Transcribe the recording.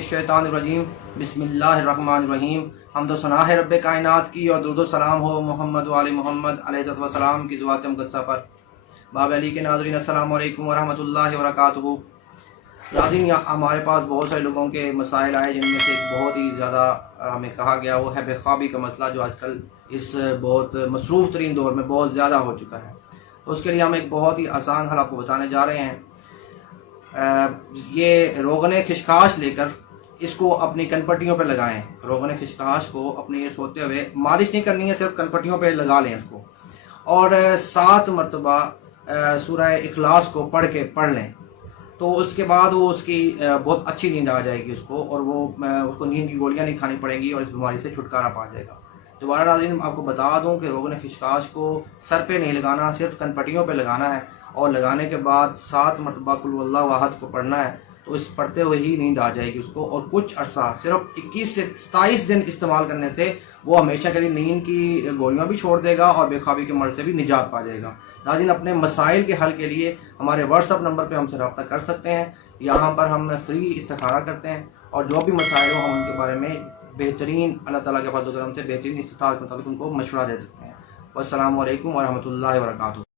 मिनश्शैतानिर्रजीम बिस्मिल्लाहिर्रहमानिर्रहीम। हम्द व सना है रब्बे कायनात की और दुरूद व सलाम हो मोहम्मद व आले मोहम्मद अलैहिस्सलाम की ज़ुवात मुक़द्दसा पर। बाब अली के नाज़रीन अस्सलामु अलैकुम व रहमतुल्लाहि व बरकातुहू। नाज़रीन, हमारे पास बहुत सारे लोगों के मसाइल आए जिनमें से एक बहुत ही ज़्यादा हमें कहा गया वो है बेख्वाबी का मसला, जो आजकल इस बहुत मसरूफ़ तरीन दौर में बहुत ज़्यादा हो चुका है। तो उसके लिए हम एक बहुत ही आसान हल आपको बताने जा रहे हैं। ये रोगन खिशखाश लेकर इसको अपनी कनपट्टियों पर लगाएं। रोगन खिशखाश को अपनी सोते हुए मालिश नहीं करनी है, सिर्फ कनपट्टियों पर लगा लें उसको, और 7 मरतबा सूरह इखलास को पढ़ लें। तो उसके बाद वो उसकी बहुत अच्छी नींद आ जाएगी उसको, और वो उसको नींद की गोलियां नहीं खानी पड़ेंगी और इस बीमारी से छुटकारा पा जाएगा। दोबारा नाज़रीन आपको बता दूं कि रोगन खिशखाश को सर पे नहीं लगाना, सिर्फ कनपट्टियों पे लगाना है, और लगाने के बाद 7 मरतबा कुल हुवल्लाहु अहद को पढ़ना है। तो इस पढ़ते हुए ही नींद आ जाएगी उसको, और कुछ अरसा सिर्फ 21 से 27 दिन इस्तेमाल करने से वो हमेशा के लिए नींद की गोलियां भी छोड़ देगा और बेख्वाबी के मर्ज़ से भी निजात पा जाएगा। नाज़रीन, अपने मसाइल के हल के लिए हमारे व्हाट्सअप नंबर पर हमसे रब्ता कर सकते हैं। यहाँ पर हम फ्री इस्तिखारा करते हैं, और जो भी मसाइल हो हम उनके बारे में बेहतरीन अल्लाह ताला के फज़ल व करम से बेहतरीन इस्तिताअत के मुताबिक उनको मशवरा दे सकते हैं। वस्सलामु अलैकुम व रहमतुल्लाहि व बरकातुहू।